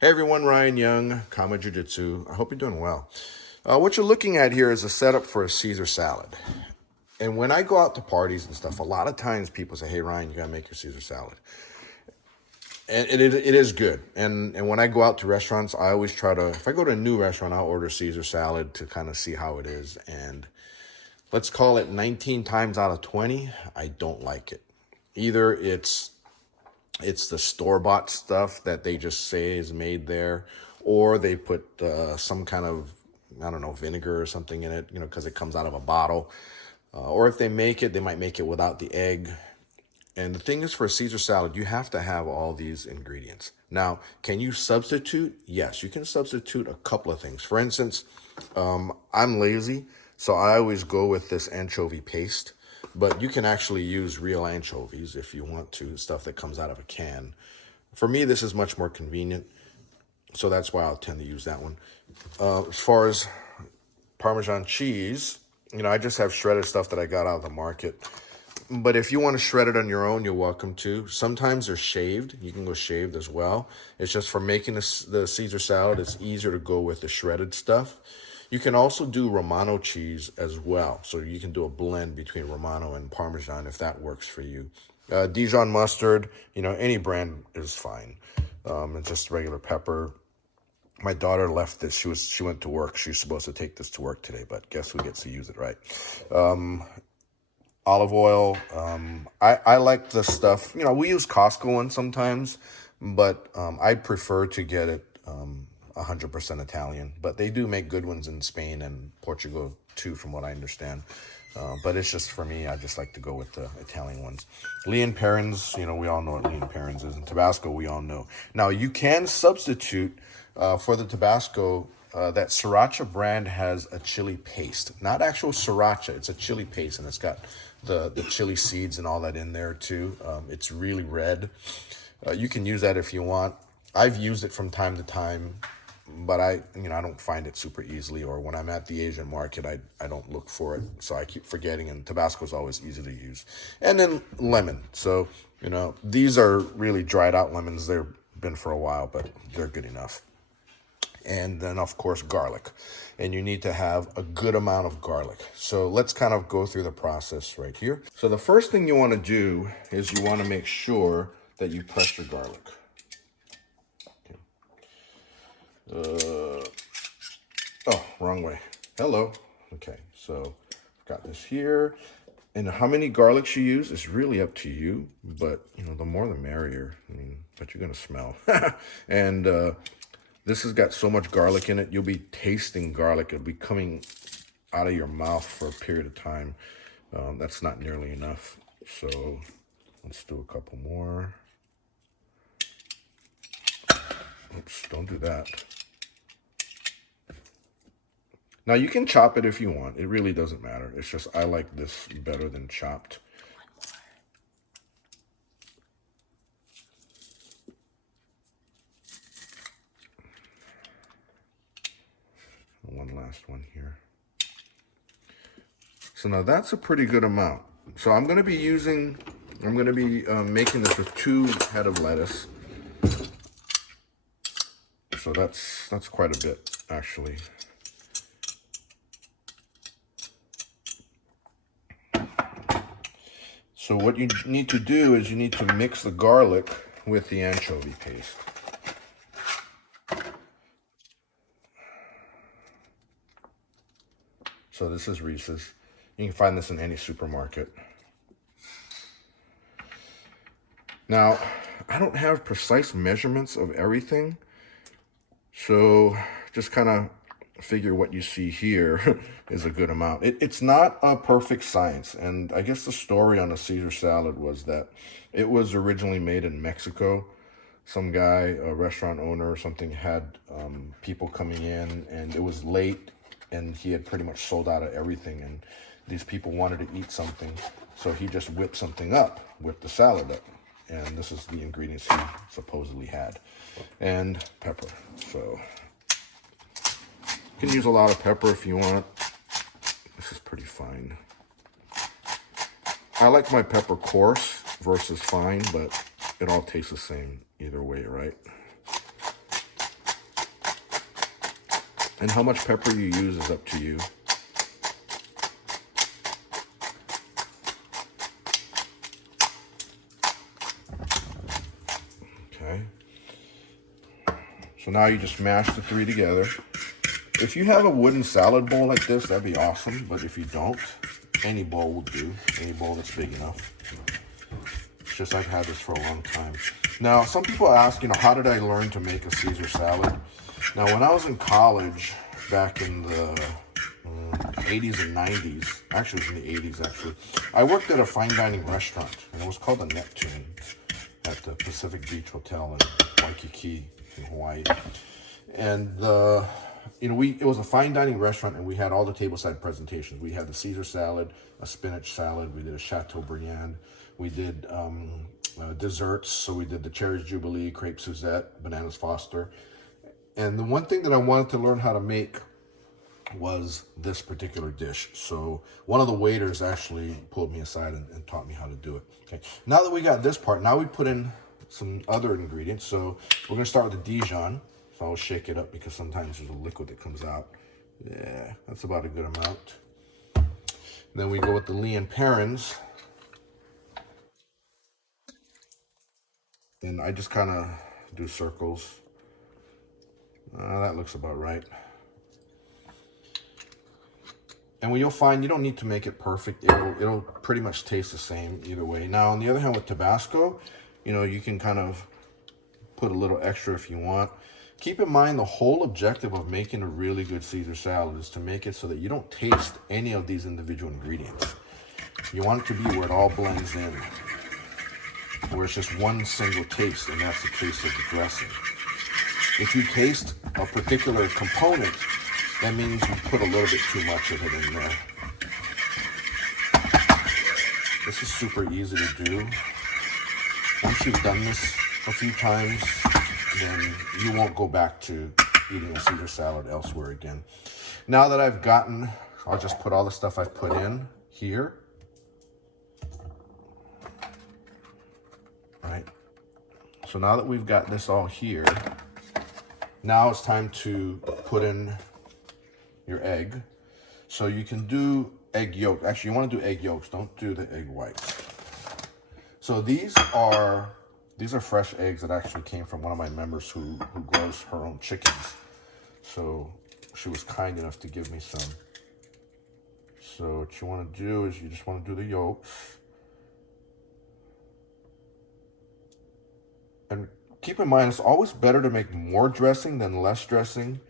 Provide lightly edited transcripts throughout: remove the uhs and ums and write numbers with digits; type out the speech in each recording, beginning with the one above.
Hey everyone, Ryan Young, KAATARO Jiu-Jitsu. I hope you're doing well. What you're looking at here is a setup for a Caesar salad. And when I go out to parties and stuff, a lot of times people say, hey Ryan, you gotta make your Caesar salad. And it is good. And when I go out to restaurants, I always try to, if I go to a new restaurant, I'll order Caesar salad to kind of see how it is. And let's call it 19 times out of 20, I don't like it. Either it's the store-bought stuff that they just say is made there, or they put some kind of, I don't know, vinegar or something in it, because it comes out of a bottle. Or if they make it, they might make it without the egg. And the thing is, for a Caesar salad, you have to have all these ingredients. Now, can you substitute? Yes, you can substitute a couple of things. For instance, I'm lazy, so I always go with this anchovy paste. But you can actually use real anchovies if you want to, stuff that comes out of a can. For me, this is much more convenient, so that's why I'll tend to use that one. As far as Parmesan cheese, I just have shredded stuff that I got out of the market. But if you want to shred it on your own, you're welcome to. Sometimes they're shaved. You can go shaved as well. It's just for making the Caesar salad, it's easier to go with the shredded stuff. You can also do Romano cheese as well. So you can do a blend between Romano and Parmesan if that works for you. Dijon mustard, any brand is fine. And just regular pepper. My daughter left this. She went to work. She was supposed to take this to work today, but guess who gets to use it, right? Olive oil. I like the stuff. We use Costco one sometimes, but I prefer to get it 100% Italian. But they do make good ones in Spain and Portugal too, from what I understand. But it's just, for me, I just like to go with the Italian ones. Leon Perrins, we all know what Leon Perrins is. And Tabasco, we all know. Now, you can substitute for the Tabasco. That Sriracha brand has a chili paste. Not actual Sriracha, it's a chili paste, and it's got the chili seeds and all that in there too. It's really red. You can use that if you want. I've used it from time to time, but I don't find it super easily, or when I'm at the Asian market, I don't look for it, so I keep forgetting, and Tabasco is always easy to use. And then lemon. So, these are really dried out lemons. They've been for a while, but they're good enough. And then, of course, garlic. And you need to have a good amount of garlic. So let's kind of go through the process right here. So the first thing you want to do is you want to make sure that you press your garlic. Okay. Oh, wrong way. Hello. Okay, so I've got this here. And how many garlics you use is really up to you. But, the more the merrier. But you're going to smell. And this has got so much garlic in it, you'll be tasting garlic. It'll be coming out of your mouth for a period of time. That's not nearly enough. So let's do a couple more. Oops, don't do that. Now you can chop it if you want. It really doesn't matter. It's just I like this better than chopped. One last one here. So now that's a pretty good amount. So I'm going to be making this with 2 head of lettuce. So that's quite a bit, actually. So what you need to do is you need to mix the garlic with the anchovy paste. So this is Reese's. You can find this in any supermarket. Now, I don't have precise measurements of everything, so just kind of figure what you see here is a good amount. It's not a perfect science, and I guess the story on the Caesar salad was that it was originally made in Mexico. Some guy, a restaurant owner or something, had people coming in, and it was late, and he had pretty much sold out of everything, and these people wanted to eat something, so he just whipped the salad up, and this is the ingredients he supposedly had, and pepper. So you can use a lot of pepper if you want. This is pretty fine. I like my pepper coarse versus fine, but it all tastes the same either way, right? And how much pepper you use is up to you. Okay. So now you just mash the three together. If you have a wooden salad bowl like this, that'd be awesome. But if you don't, any bowl will do. Any bowl that's big enough. It's just I've had this for a long time. Now, some people ask, how did I learn to make a Caesar salad? Now, when I was in college, back in the 80s and 90s, actually it was in the 80s actually, I worked at a fine dining restaurant, and it was called the Neptune at the Pacific Beach Hotel in Waikiki in Hawaii. And it was a fine dining restaurant, and we had all the tableside presentations. We had the Caesar salad, a spinach salad, we did a Chateaubriand, we did desserts, so we did the Cherries Jubilee, Crepe Suzette, Bananas Foster. And the one thing that I wanted to learn how to make was this particular dish. So one of the waiters actually pulled me aside and taught me how to do it. Okay. Now that we got this part, now we put in some other ingredients. So we're gonna start with the Dijon. So I'll shake it up because sometimes there's a liquid that comes out. Yeah, that's about a good amount. Then we go with the Leon Perrins. And I just kind of do circles. That looks about right. And what you'll find, you don't need to make it perfect. It'll pretty much taste the same either way. Now, on the other hand, with Tabasco, you can kind of put a little extra if you want. Keep in mind, the whole objective of making a really good Caesar salad is to make it so that you don't taste any of these individual ingredients. You want it to be where it all blends in, where it's just one single taste, and that's the taste of the dressing. If you taste a particular component, that means you put a little bit too much of it in there. This is super easy to do. Once you've done this a few times, then you won't go back to eating a Caesar salad elsewhere again. Now that I'll just put all the stuff I've put in here. Right. So now that we've got this all here, now it's time to put in your egg. So you can do egg yolk. Actually, you want to do egg yolks. Don't do the egg whites. So these are fresh eggs that actually came from one of my members who grows her own chickens. So she was kind enough to give me some. So what you want to do is you just want to do the yolks. And keep in mind, it's always better to make more dressing than less dressing,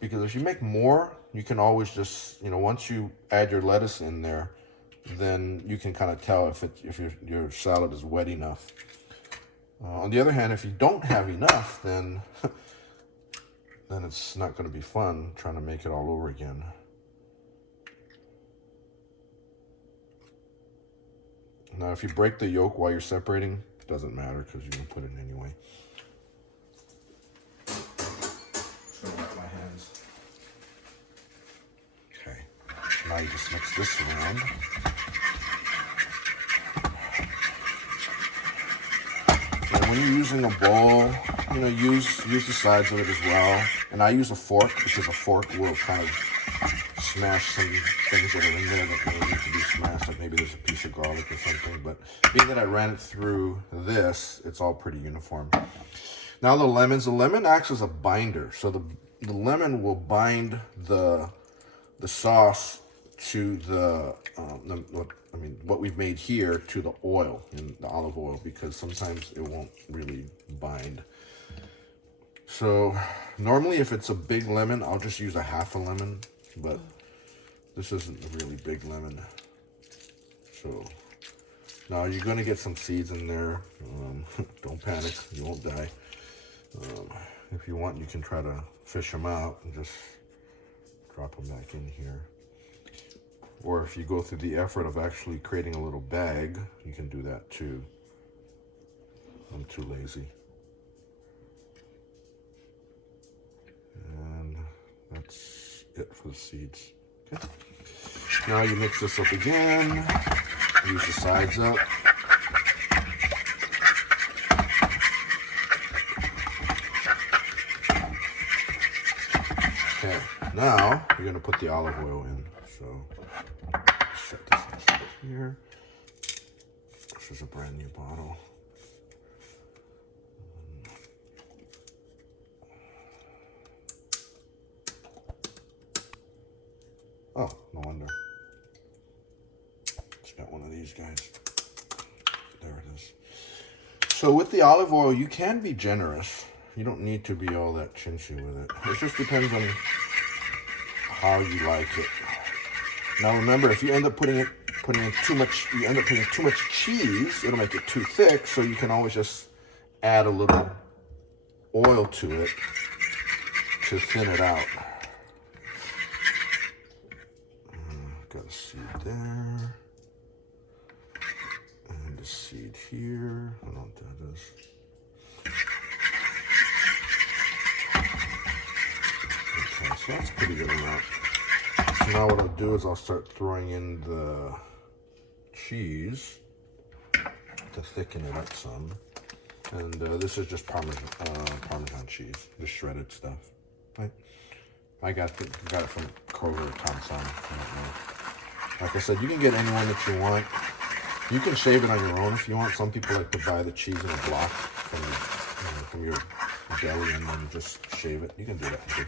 because if you make more, you can always just, once you add your lettuce in there, then you can kind of tell if your salad is wet enough. On the other hand, if you don't have enough, then it's not going to be fun trying to make it all over again. Now, if you break the yolk while you're separating, it doesn't matter because you can put it in anyway. Just gonna wet my hands. Okay. Now you just mix this around. And when you're using a bowl, use the sides of it as well. And I use a fork because a fork will kind of smash some things that are in there that may need to be smashed. Like maybe there's a piece of garlic or something. But being that I ran it through this, it's all pretty uniform. Now the lemon acts as a binder. So the lemon will bind the sauce to what we've made here to the oil, in the olive oil, because sometimes it won't really bind. So normally if it's a big lemon, I'll just use a half a lemon, but this isn't a really big lemon. So now you're gonna get some seeds in there. Don't panic, you won't die. If you want, you can try to fish them out and just drop them back in here. Or if you go through the effort of actually creating a little bag, you can do that too. I'm too lazy. And that's it for the seeds. Okay. Now you mix this up again. Use the sides up. Okay. Now you're gonna put the olive oil in. So set this right here. This is a brand new bottle. Oh, no wonder. It's got one of these guys. There it is. So with the olive oil, you can be generous. You don't need to be all that chinchy with it. It just depends on how you like it. Now remember, if you end up putting in too much, you end up putting too much cheese, it'll make it too thick. So you can always just add a little oil to it to thin it out. Got a seed there. And a seed here. I don't know what that is. Okay, so that's pretty good amount. So now what I'll do is I'll start throwing in the cheese to thicken it up some. And this is just Parmesan cheese, just shredded stuff. Right? I got it from Kroger or Thompson. Like I said, you can get any one that you want. You can shave it on your own if you want. Some people like to buy the cheese in a block from your deli and then just shave it. You can do that too.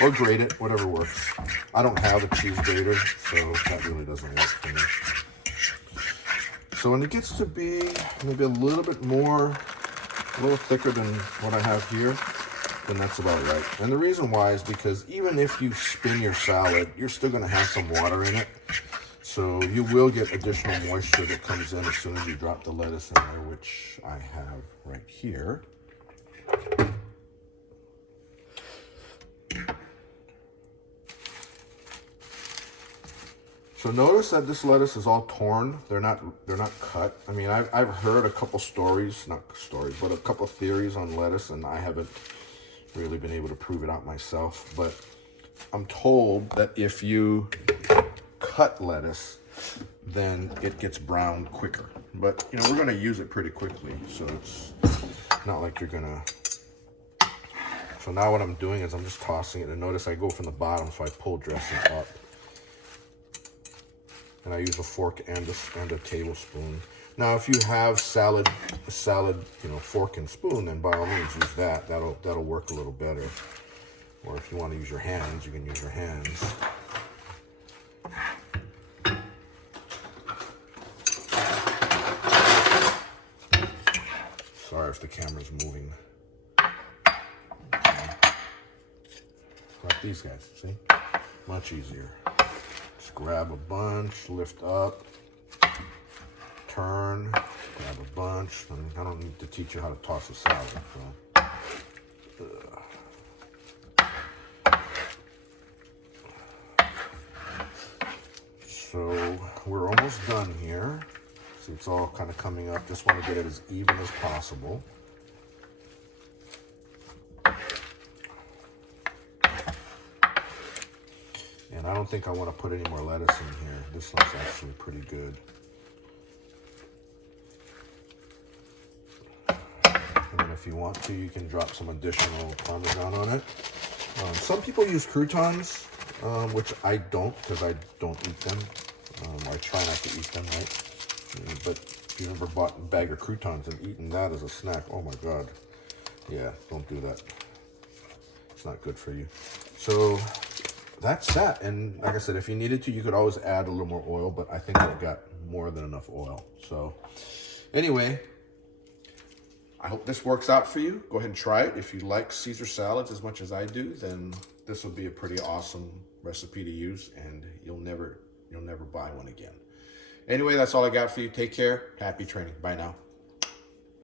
Or grate it, whatever works. I don't have a cheese grater, so that really doesn't work for me. So when it gets to be maybe a little bit more, a little thicker than what I have here, then that's about right. And the reason why is because even if you spin your salad, you're still going to have some water in it. So you will get additional moisture that comes in as soon as you drop the lettuce in there, which I have right here. So notice that this lettuce is all torn. They're not cut. I mean, I've heard a couple stories, not stories, but a couple theories on lettuce, and I haven't really been able to prove it out myself. But I'm told that if you cut lettuce, then it gets brown quicker. But you know, we're gonna use it pretty quickly, so it's not like you're gonna. So now what I'm doing is I'm just tossing it, and notice I go from the bottom, so I pull dressing up. And I use a fork and a tablespoon. Now, if you have a salad, you know, fork and spoon, then by all means use that. That'll work a little better. Or if you want to use your hands, you can use your hands. Sorry if the camera's moving. Like these guys, see? Much easier. Just grab a bunch, lift up, turn, grab a bunch. I don't need to teach you how to toss a salad. So we're almost done here. See, it's all kind of coming up. Just want to get it as even as possible. And I don't think I want to put any more lettuce in here. This looks actually pretty good. And then if you want to, you can drop some additional Parmesan on it. Some people use croutons, which I don't, because I don't eat them. I try not to eat them, right? But if you ever bought a bag of croutons and eaten that as a snack, oh my God. Yeah, don't do that. It's not good for you. So that's that. And like I said, if you needed to, you could always add a little more oil, but I think I got more than enough oil. So anyway, I hope this works out for you. Go ahead and try it. If you like Caesar salads as much as I do, then this will be a pretty awesome recipe to use, and you'll never buy one again. Anyway, that's all I got for you. Take care. Happy training. Bye now.